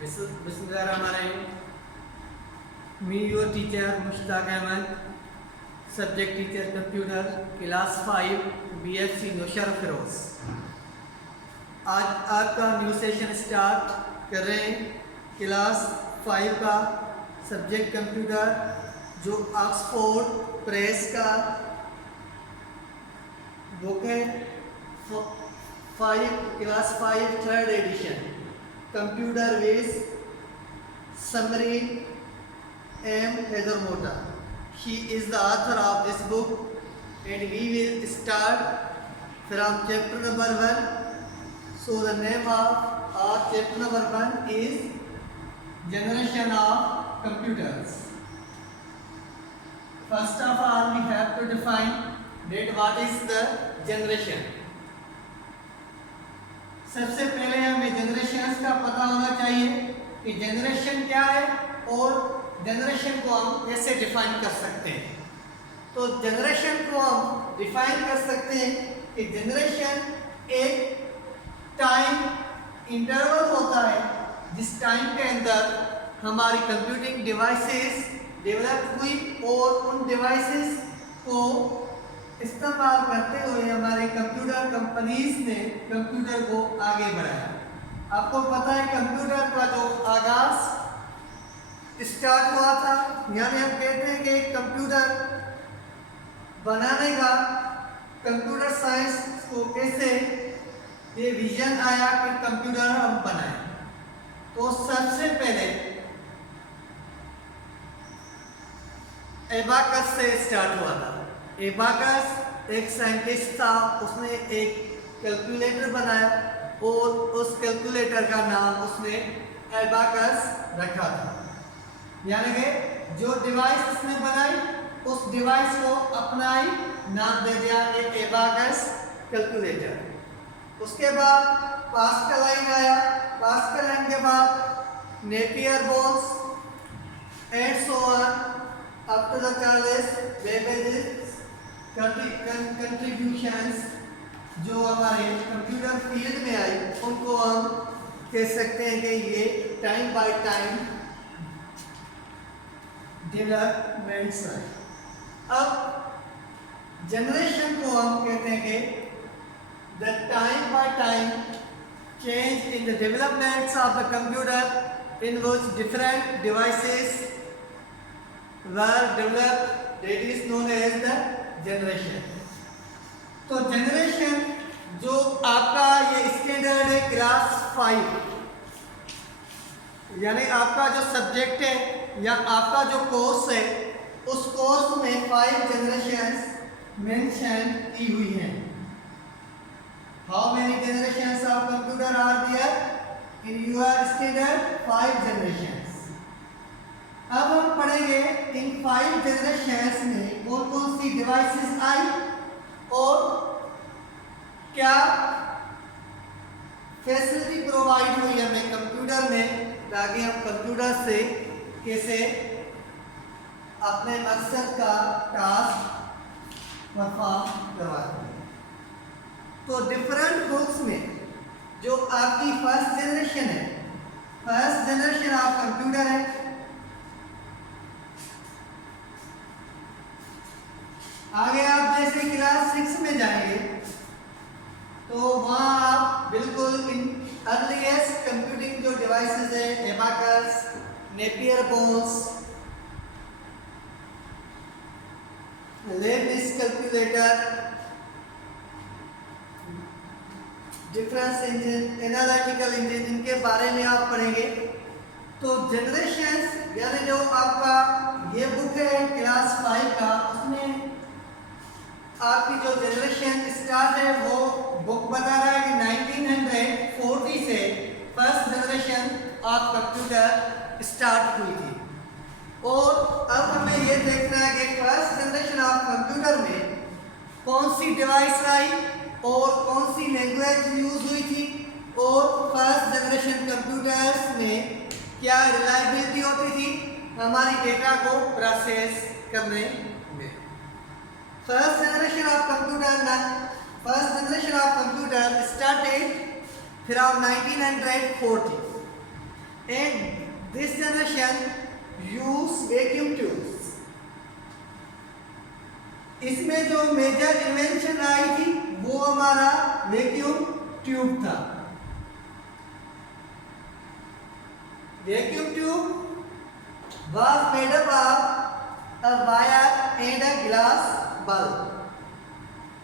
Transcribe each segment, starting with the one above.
Bismillahirrahmanirrahim. Me, your teacher Mushtaq Ahmed, subject teacher computer, class 5, BSc नौशर Firoz. आज आपका new session start कर रहे हैं। क्लास 5 का सब्जेक्ट कंप्यूटर, जो ऑक्सफोर्ड प्रेस का बुक है, class 5 third edition, computer with summary M. Heddermota. She is the author of this book, and we will start from chapter number 1. So the name of our chapter number 1 is Generation of Computers. First of all, we have to define that what is the generation. सबसे पहले हमें generations का पता होना चाहिए कि generation क्या है और जनरेशन को हम कैसे डिफाइन कर सकते हैं। तो जनरेशन को हम डिफाइन कर सकते हैं कि जनरेशन एक टाइम इंटरवल होता है जिस टाइम के अंदर हमारी कंप्यूटिंग डिवाइसेस डेवलप हुई और उन डिवाइसेस को इस्तेमाल करते हुए हमारे कंप्यूटर कंपनीज ने कंप्यूटर को आगे बढ़ाया। आपको पता है कंप्यूटर का जो आगाज स्टार्ट हुआ था, यानी हम कहते हैं कि कंप्यूटर बनाने का कंप्यूटर साइंस को कैसे ये विजन आया कि कंप्यूटर हम बनाएं। तो सबसे पहले एबाकस से स्टार्ट हुआ था। एबाकस एक साइंटिस्ट था, उसने एक कैलकुलेटर बनाया और उस कैलकुलेटर का नाम उसने एबाकस रखा था। यानी कि जो डिवाइस उसने बनाई उस डिवाइस को अपना ही नाम दे दिया एक एबाकस कैलकुलेटर। उसके बाद पास्कलाइन आया, पास्कलाइन के बाद Napier boards and so on up to the Charles Babbage contributions जो हमारे कंप्यूटर फील्ड में आई, उनको हम कह सकते हैं कि ये टाइम बाय टाइम डेवलपमेंट्स है। अब जनरेशन को हम कहते हैं कि the time by time change in the developments of the computer in which different devices were developed, that is known as the generation. तो जनरेशन जो आपका ये स्टैंडर्ड है क्लास 5, यानी आपका जो सब्जेक्ट है या आपका जो कोर्स है, उस कोर्स में 5 जनरेशंस मेंशन की हुई हैं। How many generations of computer are there in your standard? 5 generations. अब हम पढ़ेंगे इन 5 जनरेशंस में कौन कौन सी डिवाइसेस आई और क्या फैसिलिटी प्रोवाइड हुई हमें कंप्यूटर में, ताकि हम कंप्यूटर से कैसे अपने मकसद का टास्क परफॉर्म करवाते हैं। तो डिफरेंट बुक्स में जो आपकी फर्स्ट जनरेशन है, फर्स्ट जनरेशन ऑफ कंप्यूटर है। आगे आप जैसे क्लास 6 में जाएंगे तो वहाँ आप बिल्कुल इन अर्लीस्ट कंप्यूटिंग जो डिवाइसेस है, abacus, Napier boards, Lebanese calculator, difference engine, analytical engine, इनके बारे में आप पढ़ेंगे। तो जनरेशंस यानी जो आपका ये बुक है क्लास 5 का, उसमें आपकी जो जनरेशन स्टार्ट है वो बुक बता रहा है कि 1940 से first generation of computer start हुई थी। और अब हमें ये देखना है कि फर्स्ट जनरेशन ऑफ कंप्यूटर में कौन सी डिवाइस आई और कौन सी लैंग्वेज यूज हुई थी, और फर्स्ट जनरेशन कंप्यूटर्स में क्या रिलायबिलिटी होती थी हमारी डेटा को प्रोसेस करने में। First generation of computer started from 1940 and this generation use vacuum tubes. इसमें जो मेजर इन्वेंशन आई थी वो हमारा वैक्यूम ट्यूब था. Vacuum tube was made up of a wire and a glass bulb.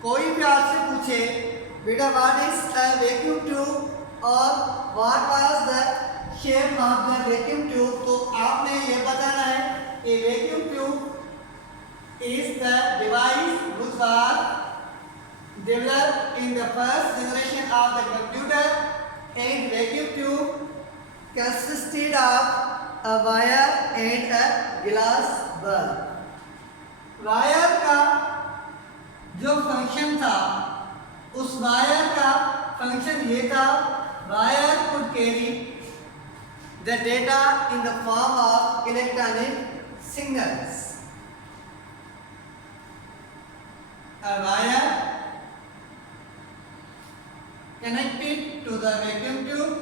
कोई भी आपसे पूछे बेटा what is a vacuum tube और what was the shape of the vacuum tube, तो आपने ये बताना है कि vacuum tube is the device which was developed in the first generation of the computer, and vacuum tube consisted of a wire and a glass bulb. Wire का जो function था, उस वायर का फंक्शन ये था, wire could carry the data in the form of electronic signals. A wire connected to the vacuum tube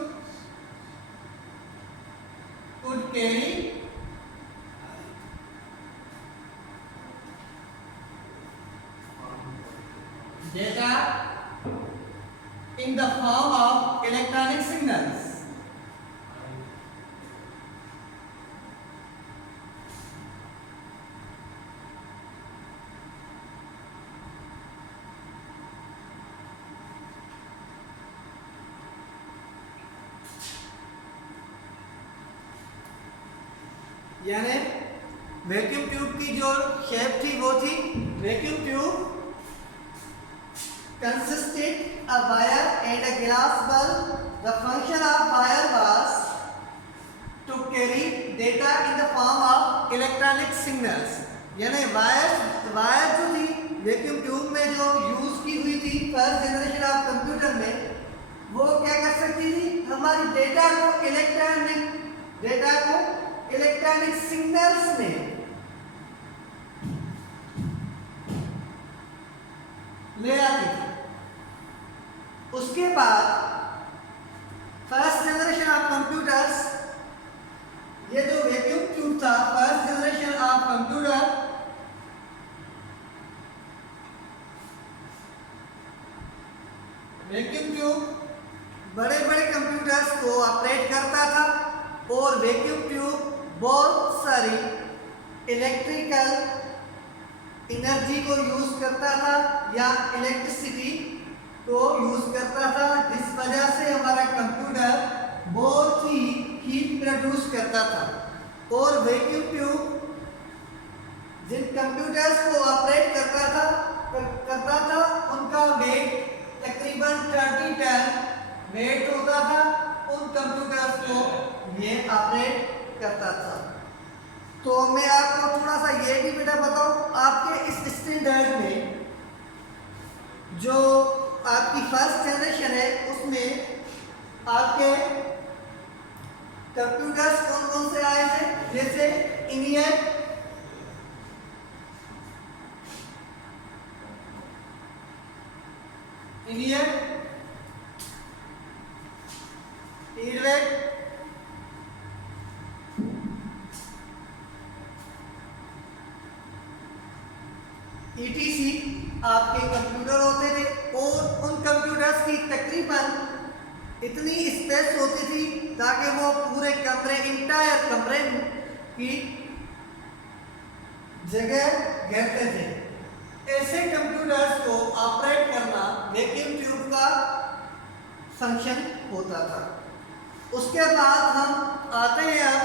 could carry data in the form of electronic signals. यानी vacuum tube की जो shape थी वो थी vacuum tube consisted a wire and a glass bulb. The function of wire was to carry data in the form of electronic signals. यानी wire जो थी vacuum tube में जो यूज की हुई थी फर्स्ट जनरेशन ऑफ कंप्यूटर में, वो क्या कर सकती थी, हमारी डेटा को इलेक्ट्रॉनिक सिग्नल्स में ले आती थी. उसके बाद फर्स्ट जनरेशन ऑफ कंप्यूटर्स, ये जो वैक्यूम ट्यूब था first generation of computer, vacuum tube बड़े बड़े कंप्यूटर्स को ऑपरेट करता था और वैक्यूम ट्यूब बहुत सारी इलेक्ट्रिकल एनर्जी को यूज करता था या इलेक्ट्रिसिटी को यूज करता था, जिस वजह से हमारा कंप्यूटर बहुत ही हीट प्रोड्यूस करता था. और वैक्यूम ट्यूब जिन कंप्यूटर्स को ऑपरेट करता था उनका वेट तकरीबन 30 टन वेट होता था. उन कंप्यूटर्स को ये ऑपरेट करता था. तो मैं आपको थोड़ा सा ये भी बेटा बताऊं, आपके इस स्टैंडर्ड में जो आपकी फर्स्ट जनरेशन है उसमें आपके कंप्यूटर्स कौन कौन से आए थे, जैसे ENIAC, EDVEC, ETC आपके कंप्यूटर होते थे. और उन कंप्यूटर्स की तकरीबन इतनी स्पेस होती थी ताकि वो पूरे इंटायर कमरे की जगह घेरते थे. ऐसे कंप्यूटर्स को ऑपरेट करना वैक्यूम ट्यूब का फंक्शन होता था. उसके बाद हम आते हैं अब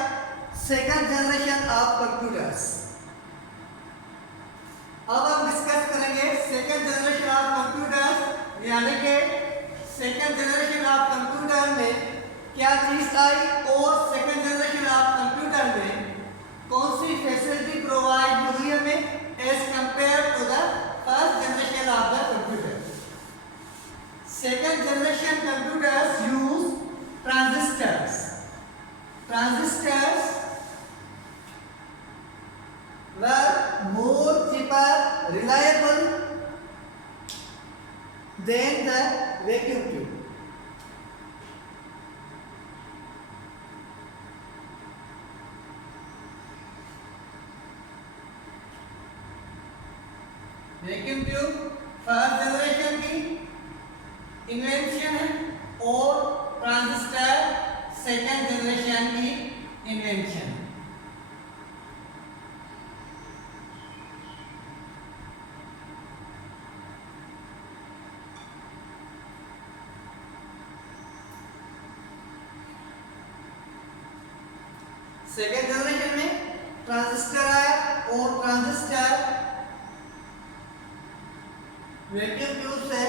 सेकंड जनरेशन ऑफ कंप्यूटर्स. अब हम डिस्कस करेंगे सेकंड जनरेशन ऑफ कंप्यूटर, यानी कि सेकंड जनरेशन ऑफ कंप्यूटर में क्या चीज आई और सेकंड जनरेशन ऑफ कंप्यूटर में कौन सी फैसिलिटी प्रोवाइड हुई हमें as compare to the first generation of the computer. Second generation computers use transistors. Transistors were more cheaper, reliable than the vacuum tube. Vacuum tube first generation की invention है और transistor second generation की invention. Second generation में transistor आया और transistor vacuum tube से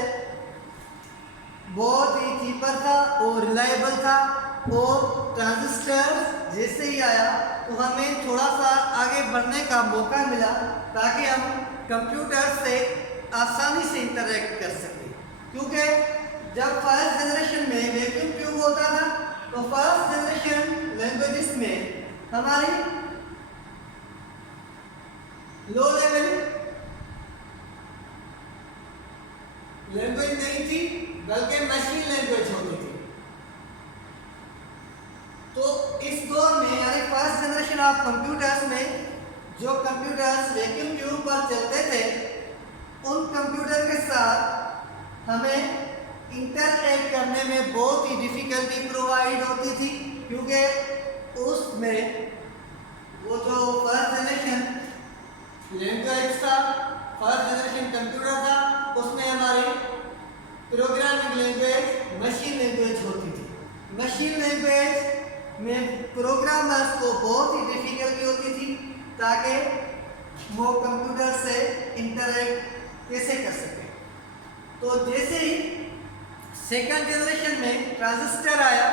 बहुत ही cheaper था और रिलायबल था, और ट्रांजिस्टर जैसे ही आया तो हमें थोड़ा सा आगे बढ़ने का मौका मिला ताकि हम कंप्यूटर से आसानी से इंटरेक्ट कर सकें। क्योंकि जब फर्स्ट जनरेशन में वैक्यूम ट्यूब होता था तो फर्स्ट जनरेशन लैंग्वेजेस में हमारी लो लेवल लैंग्वेज नहीं थी बल्कि मशीन लैंग्वेज होती थी। तो इस दौर में यानी फर्स्ट जनरेशन ऑफ कंप्यूटर्स में जो कंप्यूटर्स वैक्यूम ट्यूब पर चलते थे उन कंप्यूटर के साथ हमें इंटरएक्ट करने में बहुत ही डिफिकल्टी प्रोवाइड होती थी, क्योंकि उसमें वो जो फर्स्ट जनरेशन लैंग्वेज था, फर्स्ट जनरेशन कंप्यूटर था, उसमें हमारी प्रोग्रामिंग लैंग्वेज मशीन लैंग्वेज होती थी। मशीन लैंग्वेज में प्रोग्रामर्स को बहुत ही डिफिकल्टी होती थी ताकि वो कंप्यूटर से इंटरेक्ट कैसे कर सके। तो जैसे ही सेकंड जनरेशन में ट्रांजिस्टर आया,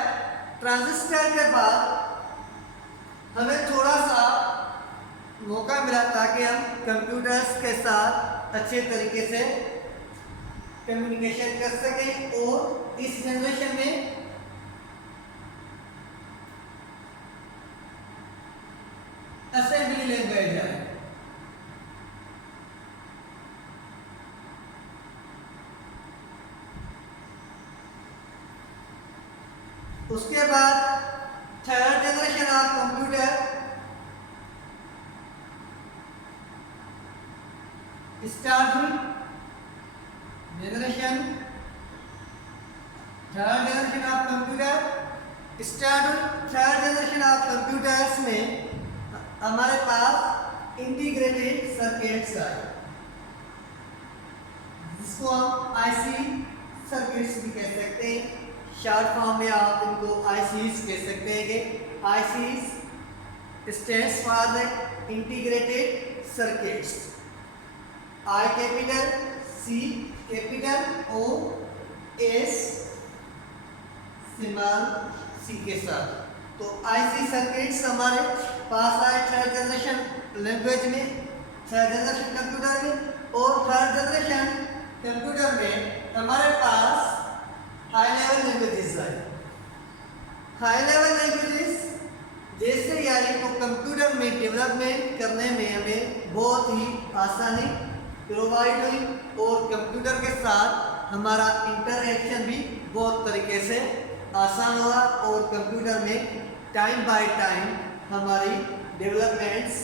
ट्रांजिस्टर के बाद हमें थोड़ा सा मौका मिला ताकि हम कंप्यूटर्स के साथ अच्छे तरीके से कम्युनिकेशन कर सकें, और इस जनरेशन में असेंबली लैंग्वेज है। उसके बाद third generation of computer start हुई। Third generation of computer start हुई। थर्ड जनरेशन ऑफ कंप्यूटर्स में हमारे पास इंटीग्रेटेड सर्किट्स आए, जिसको हम आईसी सर्किट्स भी कह सकते हैं। शॉर्ट फॉर्म में आप इनको आईसीज कह सकते हैं कि ICs stands for the integrated circuits. I capital, C capital, O S small C के साथ। तो आईसी सर्किट्स हमारे पास आए थर्ड जनरेशन लैंग्वेज में, थर्ड जनरेशन कंप्यूटर में, और थर्ड जनरेशन कंप्यूटर में हमारे पास हाई लेवल लैंग्वेजेस आए। हाई लेवल लैंग्वेजेस जैसे यानी तो कंप्यूटर में डेवलपमेंट करने में हमें बहुत ही आसानी प्रोवाइड हुई, और कंप्यूटर के साथ हमारा इंटरएक्शन भी बहुत तरीके से आसान हुआ, और कंप्यूटर में टाइम बाय टाइम हमारी डेवलपमेंट्स